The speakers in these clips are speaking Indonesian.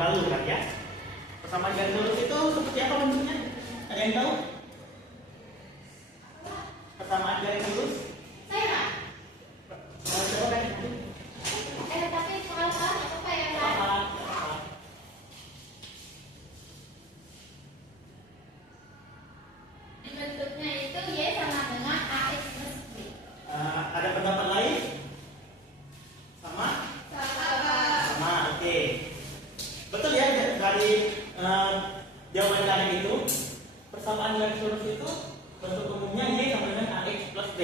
baru kan ya. Persamaan garis lurus itu seperti apa bentuknya? Ada yang tahu? Persamaan garis lurus? Saya. Coba kan? Tapi soal apa ya? Bentuknya itu Y sama dengan AX plus B. Ada pendapat lain? Sama? Sama, oke. Betul ya, dari jawaban kalian itu persamaan garis lurus itu bentuk umumnya Y sama dengan AX plus B.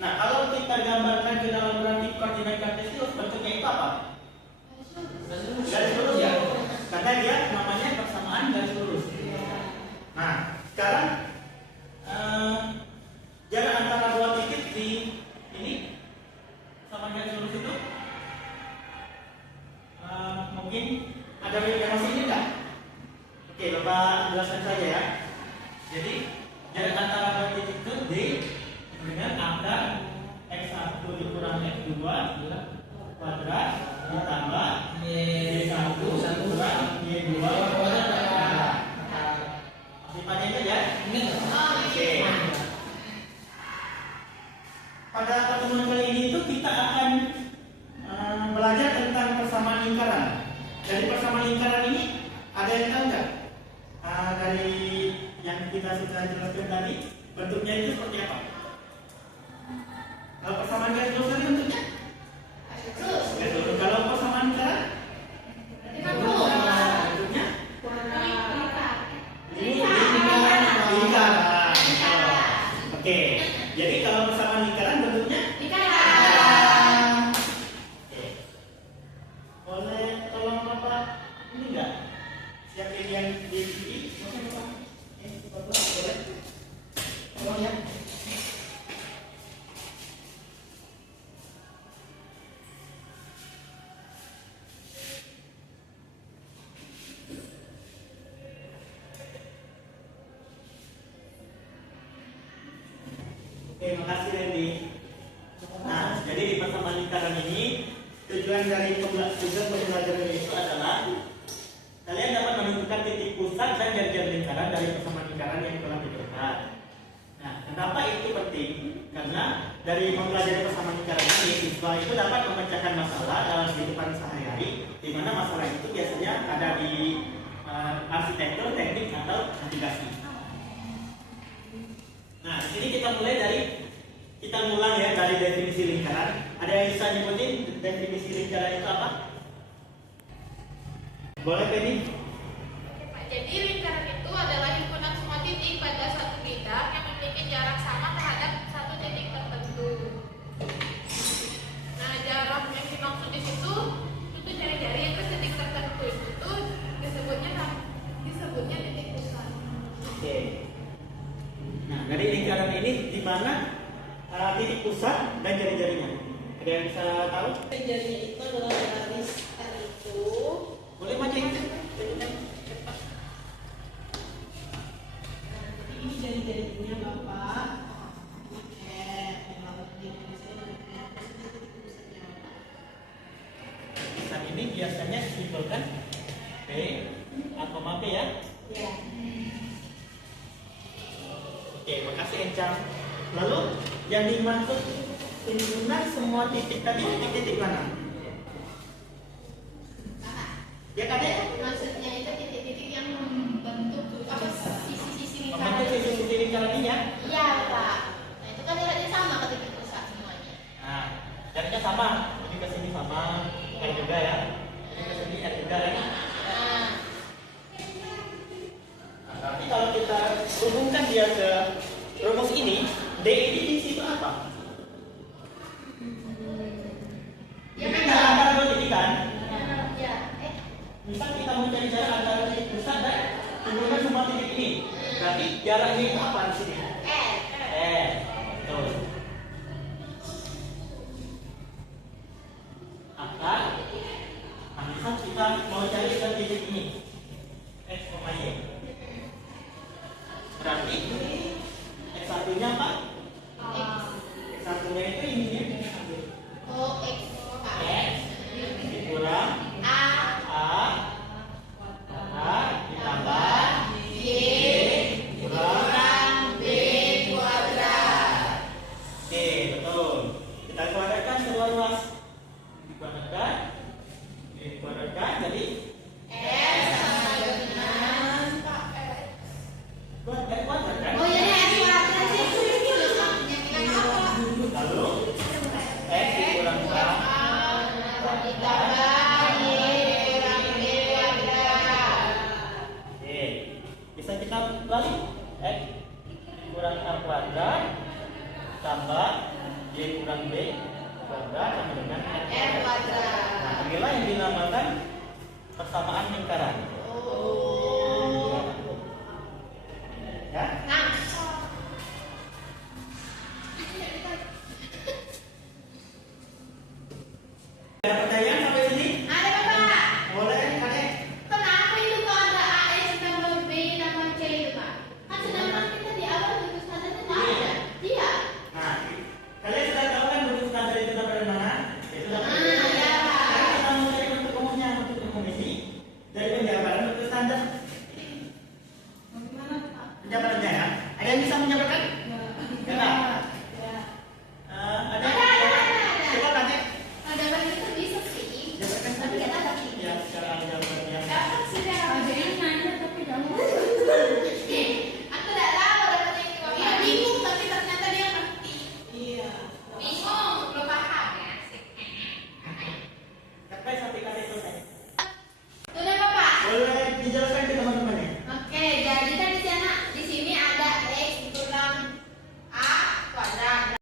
Nah, kalau kita gambarkan ke dalam grafik koordinat kartesius, bentuknya itu apa? Garis lurus ya, karena dia namanya persamaan garis lurus. Nah, sekarang jarak antara dua titik di ini persamaan garis lurus itu mungkin ada yang masih ingat nggak? Oke, Bapak jelaskan saja ya. Jadi jarak antara dua titik itu D dengan angka X1 dikurang X2 kuadrat ditambah Y1 kurang Y2 kuadrat. Masih pada ingat ya? Oke. Pada pertemuan kali ini itu kita akan belajar tentang persamaan lingkaran. Dari persamaan lingkaran ini ada yang tahu nggak? Dari yang kita sudah jelaskan tadi, bentuknya itu seperti apa? Kalau persamaan garis lurus tadi bentuknya? Betul. Kalau persamaan lingkaran? Bentuknya? Ini lingkaran. Oke. Jadi kalau persamaan lingkaran bentuknya? Boleh tolong Bapak ini enggak? Siapin yang di sini. Boleh? Tolong ya. Oke, makasih Randy. Nah, jadi di persamaan lingkaran ini tujuan dari pembelajaran itu adalah kalian dapat menentukan titik pusat dan jari-jari lingkaran dari persamaan lingkaran yang telah diberikan. Nah, kenapa itu penting? Karena dari mempelajari persamaan lingkaran ini, siswa itu dapat memecahkan masalah dalam kehidupan sehari-hari, di mana masalah itu biasanya ada di arsitektur, teknik, atau navigasi. Nah, di sini kita mulai ya dari definisi lingkaran. Ada yang bisa nyebutin definisi lingkaran itu apa? Boleh, Penny? Jadi lingkaran itu adalah himpunan semua titik pada suatu bidang yang memiliki jarak sama terhadap satu titik tertentu. Nah, jarak yang dimaksud di situ itu jari-jari yang ke titik tertentu itu disebutnya titik pusat. Oke. Nah, dari lingkaran ini di mana titik pusat dan jari-jarinya? Ada yang bisa tahu? Jarinya itu adalah garis R itu. Boleh maju ini? Jadi ini jari-jarinya Bapak. Oke, memang di Indonesia titik pusatnya Bapak. Pusat ini biasanya disimbolkan P atau P ya? Ya. Oke, makasih Encang. Lalu yang dimaksud himpunan semua titik tadi titik-titik mana? Ya Kadek? Maksudnya itu titik-titik yang membentuk apa sisi-sisi lingkaran. Membentuk sisi-sisi lingkaran ini ya? Iya, Pak. Nah, itu kan jaraknya sama ke titik pusat semuanya. Nah, jaraknya sama. Ini ke sini sama, R juga ya. Ini ke sini R juga ya. Nah, tapi kalau kita hubungkan dia ke rumus ini, D ini di situ apa? Ya Ini kan jarak antara dua titik kan? Ya. Misal kita mencari jarak antara titik pusat dan hubungan semua titik ini. Berarti jaraknya itu apa di sini? Betul. Misal kita mau cari ke titik ini, X, Y. Berarti X1-nya apa? X1-nya itu ini ya. O X X dikurang A A kuadrat. Nah, inilah yang dinamakan persamaan lingkaran. Oh. Ya. Nah. Ada pertanyaan sampai sini? Ada Bapak. Boleh, Adek? Kenapa itu kok ada AS tambah B tambah C itu Pak? Kan sedangkan kita di awal bentuk standarnya nggak ada. Iya. Nah, kalian sudah tahu kan bentuk standar itu dapat dari mana? Itu dapat dari Ah, ya. Sekarang kita mau cari bentuk umumnya. Bentuk umum ini dari penjabaran bentuk standar. Bagaimana Pak? Penjabarannya ya. Ada yang bisa menjabarkan? Enggak. Ada? Coba Adek. Ada banyak itu bisa sih. Jabarkan Tapi saja. kita tapi. Ya, secara aljabar yang Dapat sih cara. Ada yang nanya tapi nggak mau. Aku tidak tahu dapatnya itu Bapak. Dia bingung tapi ternyata dia ngerti. Iya. Bingung, belum paham ya. sampai kali selesai. Sudah Bapak. Boleh dijelaskan ke teman-teman ya? Oke, jadi kan di sini ada X dikurangi A kuadrat.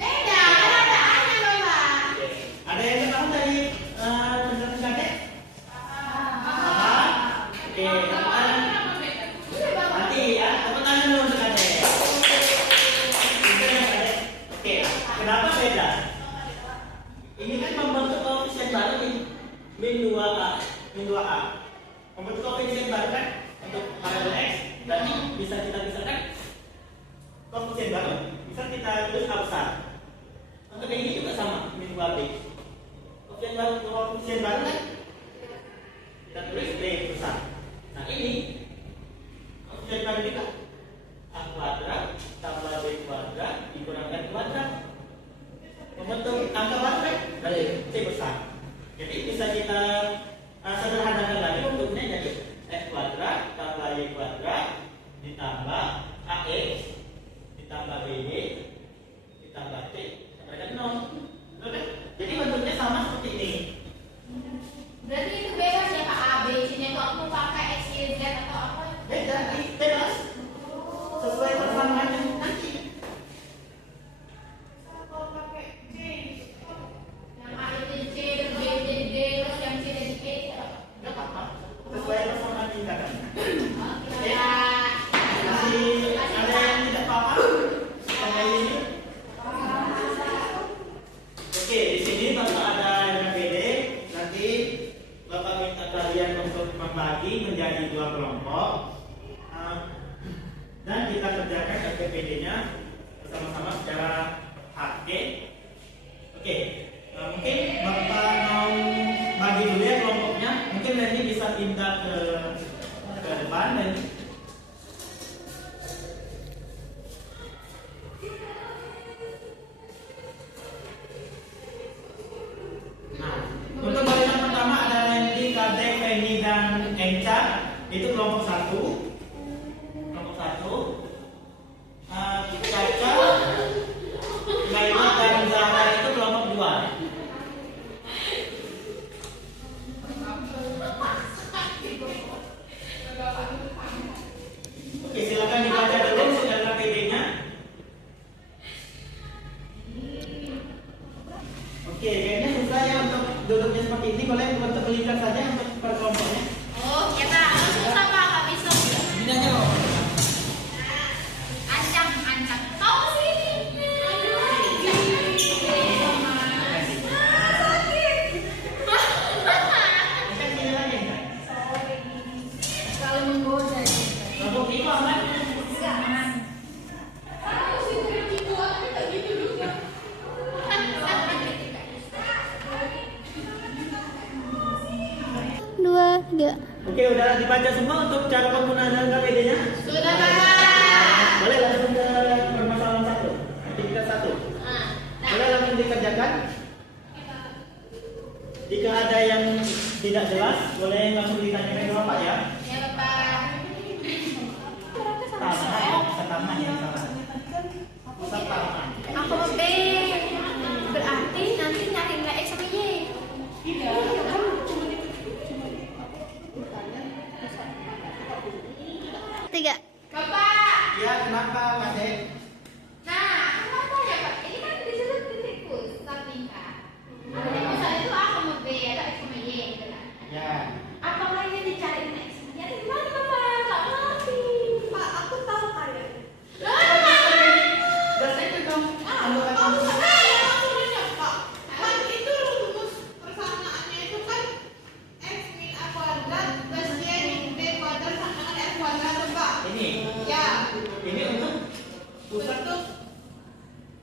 Beda, kan ada A-nya Bapak. Ada yang paham dari penjelasan kakek? Paham? Oke, tepuk tangan. Iya Bapak. Nanti ya, tepuk tangan dulu untuk kakek. Itu yang kakek. Oke, kenapa beda? Ini kan membentuk koefisien baru nih, min 2A, min 2A. Membentuk koefisien baru kan untuk variabel X, berarti bisa kita pisahkan koefisien baru. Bisa kita tulis A besar. Untuk yang ini juga sama, min 2B. Koefisien baru kan? Kita tulis B besar. Nah ini koefisien baru juga A kuadrat tambah B kuadrat dikurangkan kuadrat. Membentuk angka baru kan? Dari C besar. Jadi bisa kita sederhanakan lagi bentuknya jadi X kuadrat tambah Y kuadrat ditambah AX ditambah BY ditambah C sampai dengan 0. Oke? Jadi bentuknya sama seperti ini. Berarti itu bebas ya Pak A, B, C-nya kok mau pakai X, Y, Z atau apa? Beda, bebas. Sesuai persamaannya nanti. Kalau pakai C, yang A itu C, terus B jadi D, terus yang C jadi E. Enggak apa-apa. Sesuai persamaan tingkatan. Oke, ya. Masih ada yang tidak paham? Sampai ini. Oke, di sini Bapak ada yang pede. Nanti Bapak minta kalian untuk membagi menjadi 2 kelompok. Dan kita kerjakan SPPD-nya bersama-sama secara aktif. Oke, mungkin Bapak mau bagi dulu ya kelompoknya. Mungkin nanti bisa pindah ke depan dan nah, untuk barisan pertama ada Randy, Kadek, Penny dan Enca. Itu kelompok 1. Kelompok 1. Caca, Laila dan Zahra itu kelompok 2. Oke, silakan dibaca dulu sudah KPD-nya. Oke, kayaknya susah ya untuk duduknya seperti ini. Boleh bentuk lingkar saja untuk per kelompoknya. Oh, kita susah Pak, nggak bisa. Ini aja loh. Ancang. Kau sini. Bisa sini lagi enggak? Kalau menggoda. Kelompok 5 aman? Dua, tiga. Oke, udah dibaca semua untuk cara penggunaan KPD-nya? Sudah Pak. Boleh langsung ke permasalahan 1. Aktivitas 1. Nah, Boleh langsung dikerjakan? Jika ada yang tidak jelas, boleh langsung ditanyakan ke Bapak ya. Ya Bapak. Pertama ya, pusat tangan. Aku mau B. Berarti nanti nyari nilai X sama Y. Tidak. Tiga. Bapak. Ya, kenapa Mas Dek? Nah, kenapa ya Pak? Ini kan disebut titik pusat tingkat. Titik pusat itu A sama B, ada X sama Y gitu kan. Ya. Apakah ini dicari X sama Y? Gimana Bapak? Nggak ngerti. Pak, aku tahu kayak. Dasar itu dong. Ini untuk pusat tuh.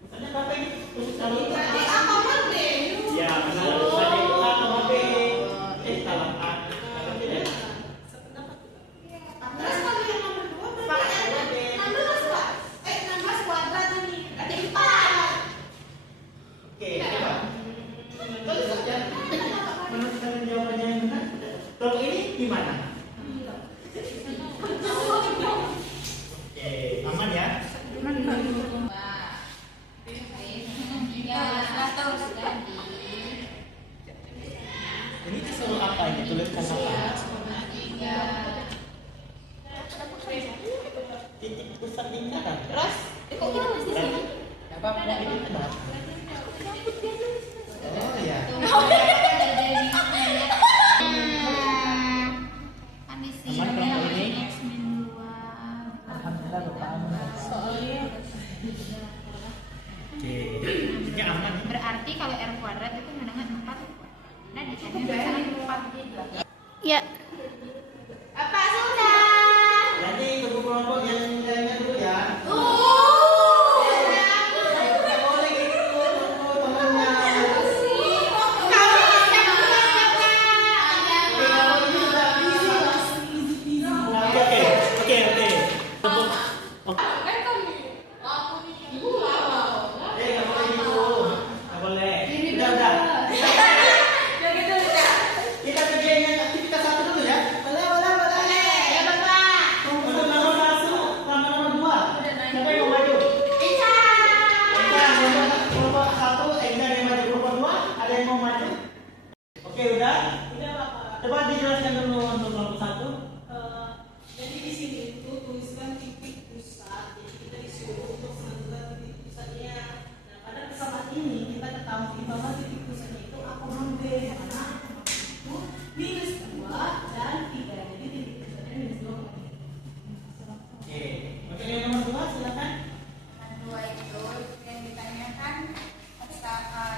Pusatnya apa ini? Pusat kalau ya, benar. Pusatnya itu A sama B. Salah A. Salah tidak. Oke, coba. Menurut kalian jawabannya yang benar? Kalau ini gimana? Oke, aman ya? Ini disuruh apa ini? Tuliskan apa? Titik pusat lingkaran. Terus, kok kita mesti sini? Apa ini benar? Oh ya. Aman kelompok ini? Alhamdulillah Bapak aman. Soalnya Oke, ini aman. Berarti kalau R kuadrat itu dengan 4. Nah, di sini ada 4. Ya. Apa sudah? Jadi untuk kelompok yang lainnya dulu ya. Tidak boleh gitu temannya. Oke. Nggak boleh gitu. Nggak boleh. Udah. Kita kerjain aktivitas satu dulu ya. Boleh. Untuk nomor satu, sama nomor dua. Siapa yang mau maju? Kelompok satu, Ega yang maju. Kelompok dua, ada yang mau maju? Oke, udah. Coba dijelaskan dulu untuk kelompok satu. jadi di sini itu tuliskan titik pusat. Jadi kita disuruh untuk menentukan titik pusatnya. Nah, pada kesempatan ini kita ketahui bahwa titik pusatnya itu A, B, mana itu minus 2 dan 3. Jadi titik pusatnya minus 2. Oke, untuk yang nomor dua silakan. Dua itu yang ditanyakan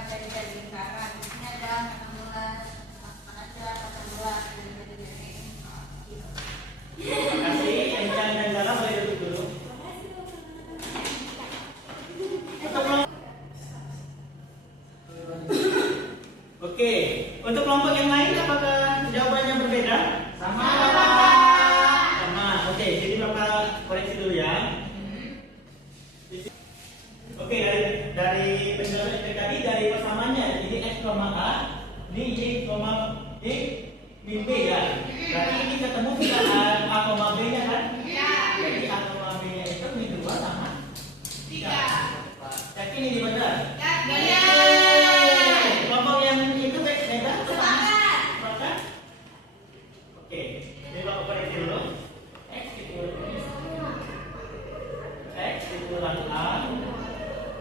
dari lingkaran. Di sini ada 16, ada 18 Terima kasih. Encang dan Zara boleh duduk dulu. Oke, untuk kelompok yang lain apakah jawabannya berbeda? Sama. Oke, jadi Bapak koreksi dulu ya. Oke, dari penjelasan tadi dari persamanya, jadi X, A, ini Y, D, min B ya. Berarti ini ketemu kita A, B nya kan? Jadi A, B nya itu min 2 sama 3. Yakin ini benar? Kelompok yang itu beda? Sepakat? Oke, jadi Bapak koreksi dulu. X dikurangi A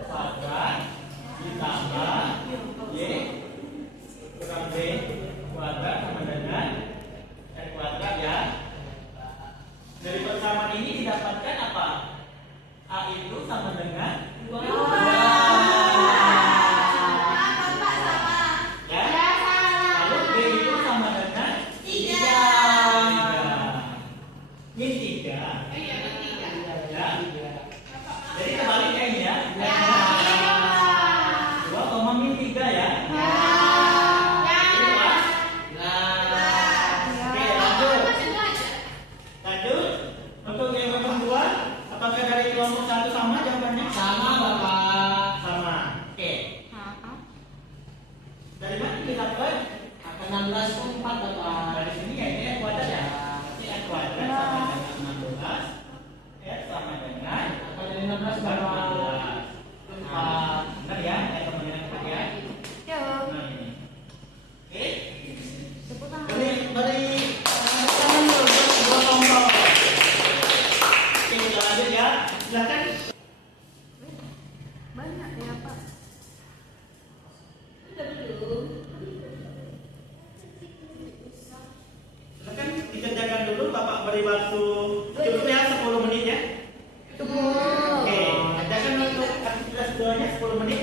kuadrat ditambah Y kurang B kuadrat sama dengan R kuadrat ya. Dari persamaan ini didapatkan apa? A itu sama dengan 2. Ya. Lalu B itu sama dengan 3. Min 3. Ya. Jadi kembali kayak ini ya. 2, min 3 ya. Lanjut. Untuk yang nomor 2, apakah dari kelompok 1 sama jawabannya? Sama, Bapak. Sama. Oke. Dari mana kita dapat? A 16 itu 4 Bapak. Dari sini ya ini kuadrat ya. Berarti N kuadrat sama dengan 16. S sama dengan Atau dari 16 14. Bapak. Nah, benar ya? N sama dengan 4 ya. Yo. Nah ini. Oke. Tepuk tangan. Beri tangan dulu dua kelompok. Oke, kita lanjut ya. Silakan. Banyak ya, Pak. Silakan dikerjakan dulu. Bapak beri waktu cukup ya 10 menit ya. Oke, kerjakan untuk aktivitas keduanya 10 menit.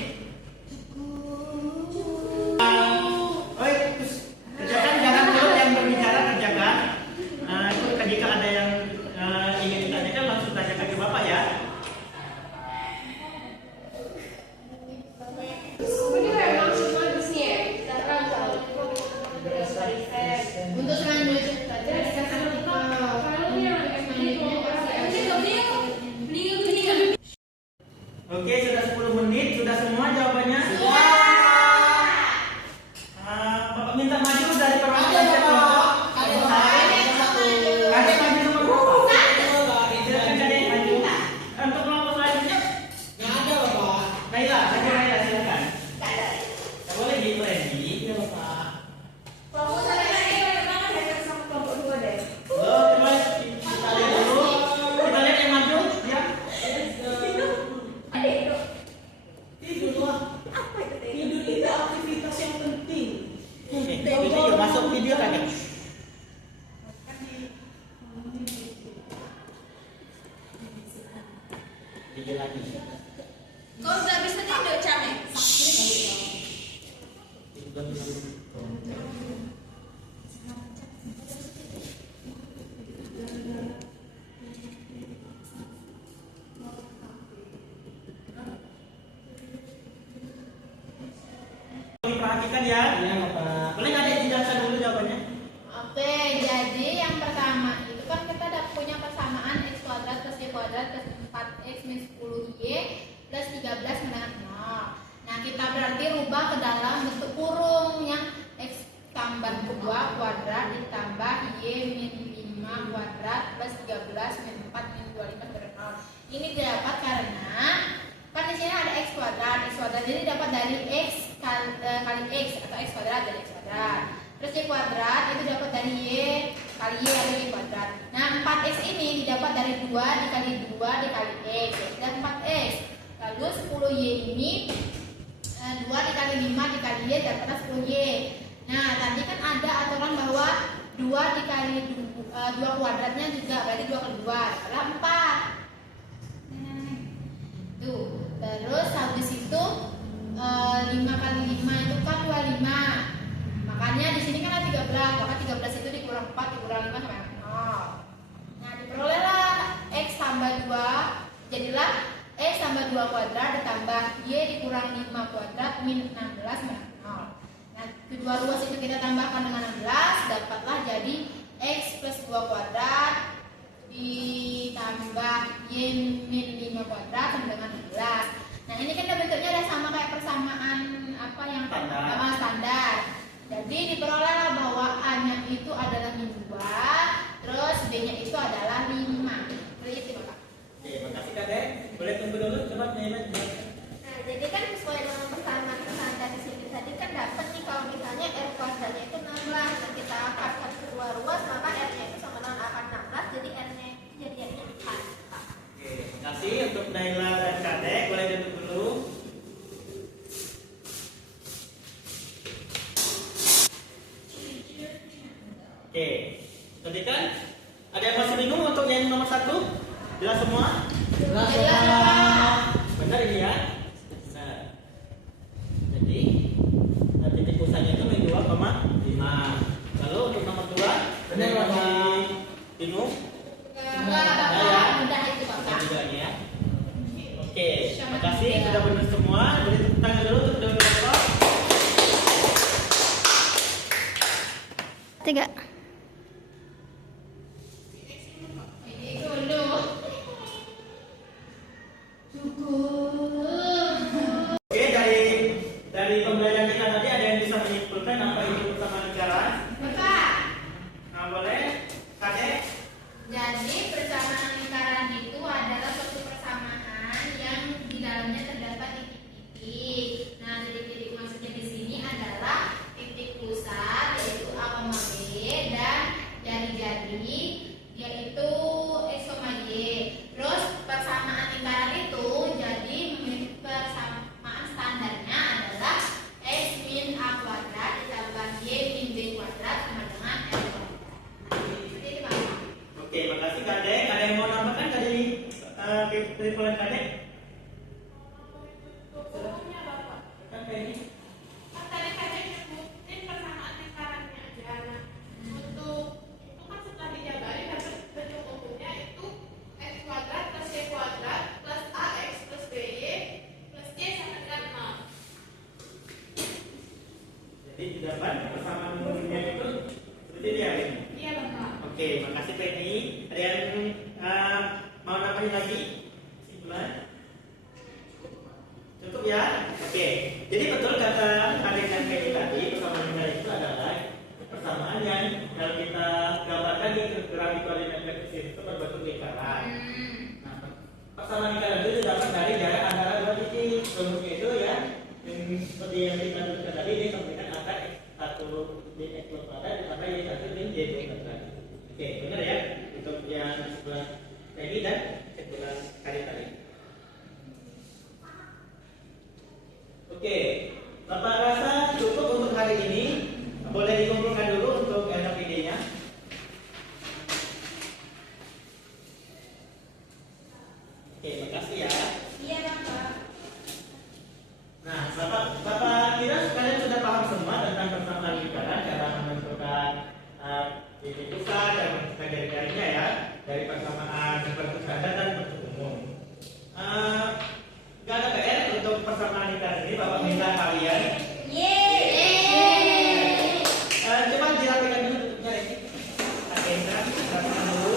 Oh, terus kerjakan jangan dulu yang berbicara kerjakan. Itu jika ada yang ingin ditanyakan langsung tanyakan ke Bapak ya. Untuk selanjutnya Oke, sudah 10 menit, sudah semua jawabannya? Bapak minta maju dari perwakilan setiap kelompok. Ada maju nomor berapa? Silakan ada yang maju. Untuk kelompok selanjutnya, Nggak ada Bapak. Naila, maju Naila silakan. Nggak boleh gitu Randy. Iya Bapak. Loh, coba kita lihat dulu. Kita lihat yang maju, ya. Tidur lah. Tidur itu aktivitas yang penting. Video masuk video kan ya? Video lagi. Kau udah bisa tidur, Came? Perhatikan ya. Iya Bapak. Boleh nggak ada dijelaskan dulu jawabannya? Oke, jadi yang pertama itu kan kita udah punya persamaan x kuadrat plus y kuadrat plus 4x minus 10y plus 13 menang 0. Nah, kita berarti rubah ke dalam bentuk kurung yang x tambah 2 kuadrat ditambah y min 5 kuadrat plus 13 min 4 min 25 pada 0. Ini didapat karena kan di sini ada x kuadrat jadi dapat dari x kali x atau x kuadrat dari x kuadrat. Terus y kuadrat itu dapat dari y kali y atau y kuadrat. Nah, 4x ini didapat dari 2 dikali 2 dikali x dan 4x. Lalu 10y ini 2 dikali 5 dikali y dapatlah 10y. Nah, tadi kan ada aturan bahwa 2 dikali 2 kuadratnya juga berarti 2 kali 2 adalah 4. Tuh. Terus habis itu 5 kali 5 itu kan 25. Makanya di sini kan ada 13. Maka 13 itu dikurang 4 dikurang 5 sama 0. Nah, diperolehlah x tambah 2. Jadilah x tambah 2 kuadrat ditambah y dikurang 5 kuadrat min 16 sama 0. Nah, kedua ruas itu kita tambahkan dengan 16, dapatlah jadi x plus 2 kuadrat ditambah y min 5 kuadrat sama dengan 16. Nah, ini kan bentuknya udah sama kayak persamaan apa yang standar. Jadi diperolehlah bahwa A-nya itu adalah min 2, terus B-nya itu adalah 5. Seperti itu, Bapak. Oke, makasih Kadek. Boleh tunggu dulu, coba Naila jelaskan. Nah, jadi kan sesuai dengan persamaan standar di sini tadi kan dapat nih kalau misalnya R kuadratnya itu 16 dan kita akarkan kedua ruas maka R-nya itu sama dengan akar 16 jadi R-nya itu jadinya 4. Oke, makasih untuk Naila dan Kadek. Boleh duduk dulu. Oke, tadi kan ada yang masih bingung untuk yang nomor 1? Jelas semua? Jelas Bapak. Benar ini ya? Benar. Jadi titik pusatnya itu min 2,5. Lalu untuk nomor 2 Benar Bapak. bingung? Mudah itu, Bisa Bapak. juga ya. Oke, terima kasih sudah benar semua. Beri tepuk tangan dulu untuk kedua-dua. 3. Ini dulu. Oke, dari pembelajaran kita tadi ada yang bisa menyimpulkan apa itu persamaan lingkaran? pusat yaitu A, B, dan jadi-jadi yaitu X, Y. Terus persamaan lingkaran itu jadi memiliki persamaan standarnya adalah X min A kuadrat ditambah Y min B kuadrat sama dengan L kuadrat. Seperti itu, Pak. Oke, makasih Kak Dek. Ada yang mau nambahkan dari tripolan Kak Dek? Contohnya Bapak. Kan kayak ini. Kan tadi kalian nyebutin persamaan lingkarannya aja. Nah, untuk itu kan setelah dijabarin dapat bentuk umumnya itu x kuadrat plus y kuadrat plus ax plus by plus c sama dengan 0. Jadi didapat persamaan umumnya itu seperti dia ini. Iya Bapak. Oke, makasih Penny. Ada yang mau nambahin lagi? Simpulan? Cukup ya? Oke. Jadi betul kata Karin dan Penny tadi, persamaan lingkaran itu adalah persamaan yang kalau kita gambarkan di grafik koordinat vertikal itu berbentuk lingkaran. Nah, persamaan lingkaran itu didapat dari jarak antara dua titik. Rumusnya itu ya, yang seperti yang kita tuliskan tadi, ini sampaikan angka x1 din x kuadrat ditambah y1 din y kuadrat. Oke, benar ya? Itu yang sebelah Penny dan sebelah Karin tadi. Oke, Bapak rasa cukup untuk hari ini. Boleh dikumpulkan dulu untuk enak idenya. Oke, makasih ya. Iya Bapak. Nah, Bapak kira kalian sudah paham semua tentang persamaan lingkaran, cara menentukan titik pusat dan menentukan jari-jarinya ya, dari persamaan bentuk standar dan bentuk umum. Gak ada PR untuk persamaan lingkaran ini, Bapak minta kalian coba dirapikan dulu bentuknya ya. Oke, rapikan dulu.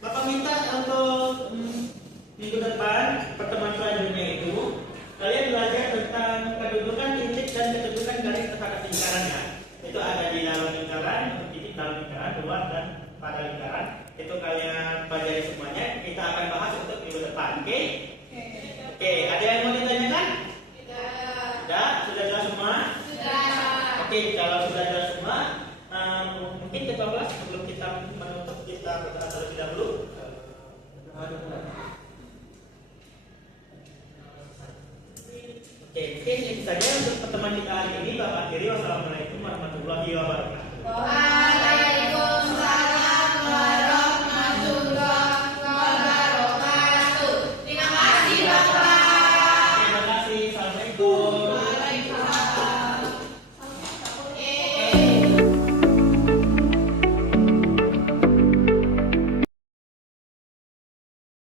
Bapak minta untuk minggu depan pertemuan selanjutnya itu kalian belajar tentang kedudukan titik dan kedudukan garis terhadap lingkarannya. Itu ada di dalam lingkaran, titik dalam lingkaran, luar dan pada lingkaran. Itu kalian pelajari semuanya. Kita akan bahas untuk minggu depan. Oke? Oke, ada yang mau ditanyakan? Sudah? Sudah jelas semua? Oke, kalau sudah jelas semua, mungkin ke 12 sebelum kita menutup kita berdoa terlebih dahulu. Oke, mungkin itu saja untuk pertemuan kita hari ini. Bapak akhiri. Wassalamualaikum warahmatullahi wabarakatuh.